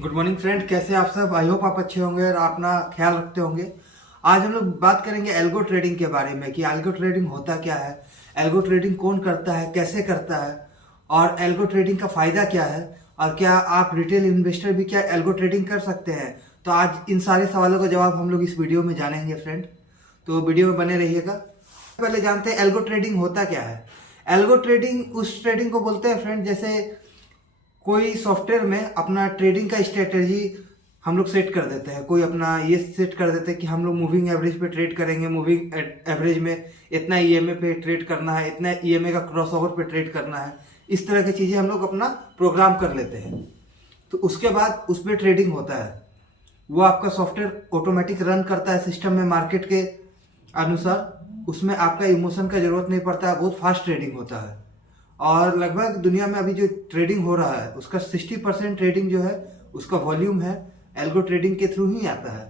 Good morning friend, कैसे आप सब। आई होप आप अच्छे होंगे और अपना ख्याल रखते होंगे। आज हम लोग बात करेंगे एल्गो ट्रेडिंग के बारे में कि एल्गो ट्रेडिंग होता क्या है, एल्गो ट्रेडिंग कौन करता है, कैसे करता है और एल्गो ट्रेडिंग का फायदा क्या है और क्या आप रिटेल इन्वेस्टर भी क्या एल्गो ट्रेडिंग कर सकते हैं। तो आज इन सारे सवालों का जवाब हम लोग इस वीडियो में जानेंगे फ्रेंड, तो वीडियो में बने रहिएगा। पहले जानते हैं एल्गो ट्रेडिंग होता क्या है। एल्गो ट्रेडिंग उस ट्रेडिंग को बोलते हैं फ्रेंड, जैसे कोई सॉफ्टवेयर में अपना ट्रेडिंग का स्ट्रेटेजी हम लोग सेट कर देते हैं। कोई अपना ये सेट कर देते हैं कि हम लोग मूविंग एवरेज पे ट्रेड करेंगे, मूविंग एवरेज में इतना ईएमए पे ट्रेड करना है, इतना ईएमए का क्रॉसओवर पे ट्रेड करना है। इस तरह की चीज़ें हम लोग अपना प्रोग्राम कर लेते हैं। तो उसके बाद उस पर ट्रेडिंग होता है। वो आपका सॉफ्टवेयर ऑटोमेटिक रन करता है सिस्टम में मार्केट के अनुसार। उसमें आपका इमोशन का जरूरत नहीं पड़ता है, बहुत फास्ट ट्रेडिंग होता है। और लगभग दुनिया में अभी जो ट्रेडिंग हो रहा है उसका 60% ट्रेडिंग जो है उसका वॉल्यूम है एल्गो ट्रेडिंग के थ्रू ही आता है।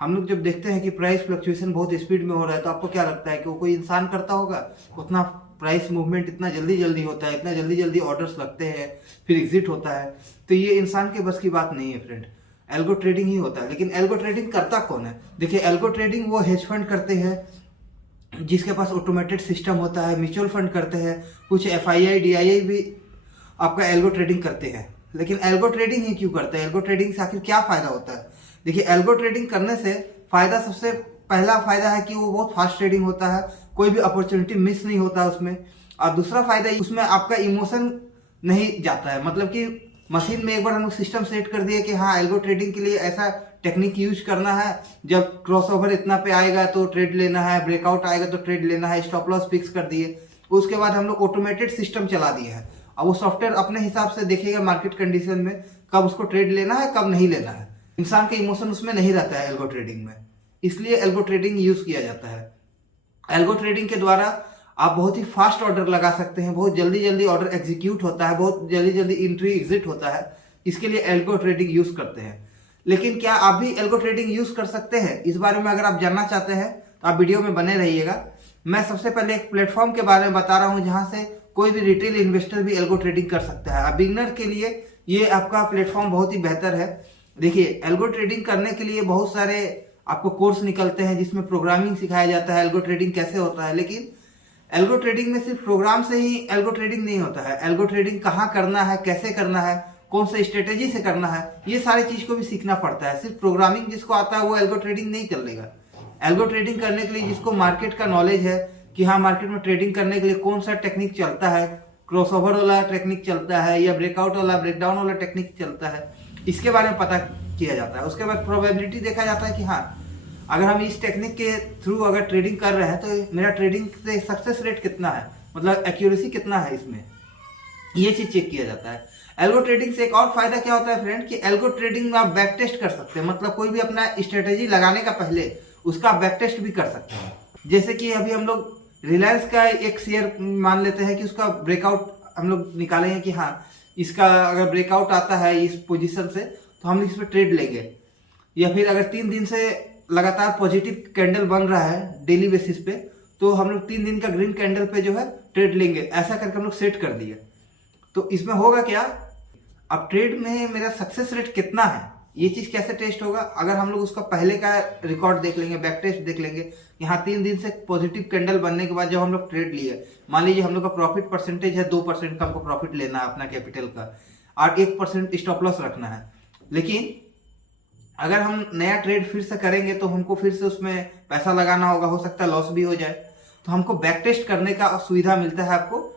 हम लोग जब देखते हैं कि प्राइस फ्लक्चुएशन बहुत स्पीड में हो रहा है, तो आपको क्या लगता है कि वो कोई इंसान करता होगा? उतना प्राइस मूवमेंट इतना जल्दी जल्दी होता है, इतना जल्दी जल्दी ऑर्डर्स लगते हैं, फिर एग्जिट होता है। तो ये इंसान के बस की बात नहीं है फ्रेंड, एल्गो ट्रेडिंग ही होता है। लेकिन एल्गो ट्रेडिंग करता कौन है? देखिए, एल्गो ट्रेडिंग वो हेज फंड करते हैं जिसके पास ऑटोमेटेड सिस्टम होता है, म्यूचुअल फंड करते हैं, कुछ एफआईआई डीआईआई भी आपका एल्गो ट्रेडिंग करते हैं। लेकिन एल्गो ट्रेडिंग ही क्यों करते हैं? एल्गो ट्रेडिंग से आखिर क्या फायदा होता है? देखिए, एल्गो ट्रेडिंग करने से फायदा, सबसे पहला फायदा है कि वो बहुत फास्ट ट्रेडिंग होता है, कोई भी अपॉर्चुनिटी मिस नहीं होता उसमें। और दूसरा फायदा उसमें आपका इमोशन नहीं जाता है। मतलब कि मशीन में एक बार हम लोग सिस्टम सेट कर दिए कि हाँ, एल्गो ट्रेडिंग के लिए ऐसा टेक्निक यूज करना है, जब क्रॉसओवर इतना पे आएगा तो ट्रेड लेना है, ब्रेकआउट आएगा तो ट्रेड लेना है, स्टॉप लॉस फिक्स कर दिए। उसके बाद हम लोग ऑटोमेटेड सिस्टम चला दिए है। अब वो सॉफ्टवेयर अपने हिसाब से देखेगा मार्केट कंडीशन में कब उसको ट्रेड लेना है, कब नहीं लेना है। इंसान का इमोशन उसमें नहीं रहता है एल्गो ट्रेडिंग में, इसलिए एल्गो ट्रेडिंग यूज किया जाता है। एल्गो ट्रेडिंग के द्वारा आप बहुत ही फास्ट ऑर्डर लगा सकते हैं, बहुत जल्दी जल्दी ऑर्डर एग्जीक्यूट होता है, बहुत जल्दी जल्दी एंट्री एग्जिट होता है। इसके लिए एल्गो ट्रेडिंग यूज करते हैं। लेकिन क्या आप भी एल्गो ट्रेडिंग यूज कर सकते हैं? इस बारे में अगर आप जानना चाहते हैं तो आप वीडियो में बने रहिएगा। मैं सबसे पहले एक प्लेटफॉर्म के बारे में बता रहा हूं जहां से कोई भी रिटेल इन्वेस्टर भी एल्गो ट्रेडिंग कर सकता है। बिगिनर के लिए ये आपका प्लेटफॉर्म बहुत ही बेहतर है। देखिए, एल्गो ट्रेडिंग करने के लिए बहुत सारे आपको कोर्स निकलते हैं जिसमें प्रोग्रामिंग सिखाया जाता है, एल्गो ट्रेडिंग कैसे होता है। लेकिन एल्गो ट्रेडिंग में सिर्फ प्रोग्राम से ही एल्गो ट्रेडिंग नहीं होता है। एल्गो ट्रेडिंग कहाँ करना है, कैसे करना है, कौन से स्ट्रेटेजी से करना है, ये सारी चीज को भी सीखना पड़ता है। सिर्फ प्रोग्रामिंग जिसको आता है वो एल्गो ट्रेडिंग नहीं कर लेगा। एल्गो ट्रेडिंग करने के लिए जिसको मार्केट का नॉलेज है कि हाँ, मार्केट में ट्रेडिंग करने के लिए कौन सा टेक्निक चलता है, क्रॉसओवर वाला टेक्निक चलता है या ब्रेकआउट वाला, ब्रेकडाउन वाला टेक्निक चलता है, इसके बारे में पता किया जाता है। उसके बाद प्रोबेबिलिटी देखा जाता है कि हाँ, अगर हम इस टेक्निक के थ्रू अगर ट्रेडिंग कर रहे हैं तो मेरा ट्रेडिंग से सक्सेस रेट कितना है, मतलब एक्यूरेसी कितना है, इसमें ये चीज चेक किया जाता है। एल्गो ट्रेडिंग से एक और फायदा क्या होता है फ्रेंड कि एल्गो ट्रेडिंग में आप बैक टेस्ट कर सकते हैं। मतलब कोई भी अपना स्ट्रेटेजी लगाने का पहले उसका आप बैक टेस्ट भी कर सकते हैं। जैसे कि अभी हम लोग रिलायंस का एक शेयर मान लेते हैं कि उसका ब्रेकआउट हम लोग निकाले हैं कि हाँ, इसका अगर ब्रेकआउट आता है इस पोजीशन से तो हम इस पर ट्रेड लेंगे। या फिर अगर 3 दिन से लगातार पॉजिटिव कैंडल बन रहा है डेली बेसिस पे, तो हम लोग 3 दिन का ग्रीन कैंडल पे जो है ट्रेड लेंगे। ऐसा करके हम लोग सेट कर दिए। तो इसमें होगा क्या, अब ट्रेड में मेरा सक्सेस रेट कितना है, ये चीज कैसे टेस्ट होगा? अगर हम लोग उसका पहले का रिकॉर्ड देख लेंगे, बैक टेस्ट देख लेंगे, यहाँ 3 दिन से पॉजिटिव कैंडल बनने के बाद जब हम लोग ट्रेड लिए, मान लीजिए हम लोग का प्रॉफिट परसेंटेज है 2% का, हमको प्रॉफिट लेना है अपना कैपिटल का और 1% स्टॉप लॉस रखना है। लेकिन अगर हम नया ट्रेड फिर से करेंगे तो हमको फिर से उसमें पैसा लगाना होगा, हो सकता है लॉस भी हो जाए। तो हमको बैक टेस्ट करने का सुविधा मिलता है आपको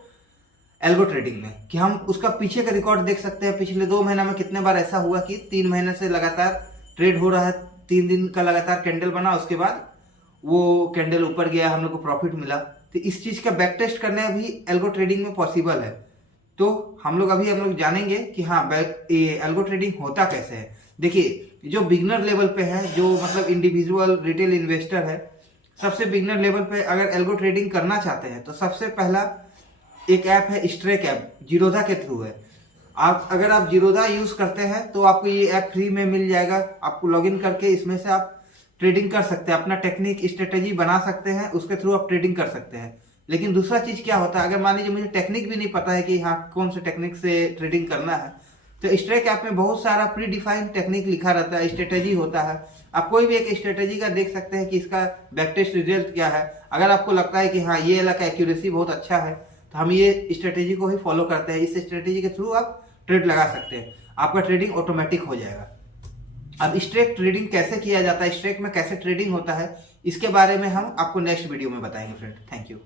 एल्गो ट्रेडिंग में, कि हम उसका पीछे का रिकॉर्ड देख सकते हैं। पिछले 2 महीना में कितने बार ऐसा हुआ कि 3 महीने से लगातार ट्रेड हो रहा है, 3 दिन का लगातार कैंडल बना, उसके बाद वो कैंडल ऊपर गया, हम लोग को प्रॉफिट मिला। तो इस चीज का बैक टेस्ट करना भी एल्गो ट्रेडिंग में पॉसिबल है। तो हम लोग जानेंगे कि हाँ, ये एल्गो ट्रेडिंग होता कैसे है। देखिए, जो बिगनर लेवल पे है, जो मतलब इंडिविजुअल रिटेल इन्वेस्टर है, सबसे बिगनर लेवल पे अगर एल्गो ट्रेडिंग करना चाहते हैं तो सबसे पहला एक ऐप है स्ट्रेक ऐप, जीरोधा के थ्रू है। अगर आप जीरोधा यूज करते हैं तो आपको ये ऐप फ्री में मिल जाएगा। आपको लॉगिन करके इसमें से आप ट्रेडिंग कर सकते हैं, अपना टेक्निक स्ट्रेटेजी बना सकते हैं, उसके थ्रू आप ट्रेडिंग कर सकते हैं। लेकिन दूसरा चीज क्या होता है, अगर मान लीजिए मुझे टेक्निक भी नहीं पता है कि हाँ, कौन से टेक्निक से ट्रेडिंग करना है, तो स्ट्रेक ऐप में बहुत सारा प्री डिफाइंड टेक्निक लिखा रहता है, स्ट्रेटेजी होता है। आप कोई भी एक स्ट्रेटेजी का देख सकते हैं कि इसका बैक टेस्ट रिजल्ट क्या है। अगर आपको लगता है कि हाँ ये वाला का एक्यूरेसी बहुत अच्छा है तो हम ये स्ट्रेटेजी को ही फॉलो करते हैं। इस स्ट्रेटेजी के थ्रू आप ट्रेड लगा सकते हैं, आपका ट्रेडिंग ऑटोमेटिक हो जाएगा। अब स्ट्रेक ट्रेडिंग कैसे किया जाता है, स्ट्रेक में कैसे ट्रेडिंग होता है, इसके बारे में हम आपको नेक्स्ट वीडियो में बताएंगे फ्रेंड। Thank you.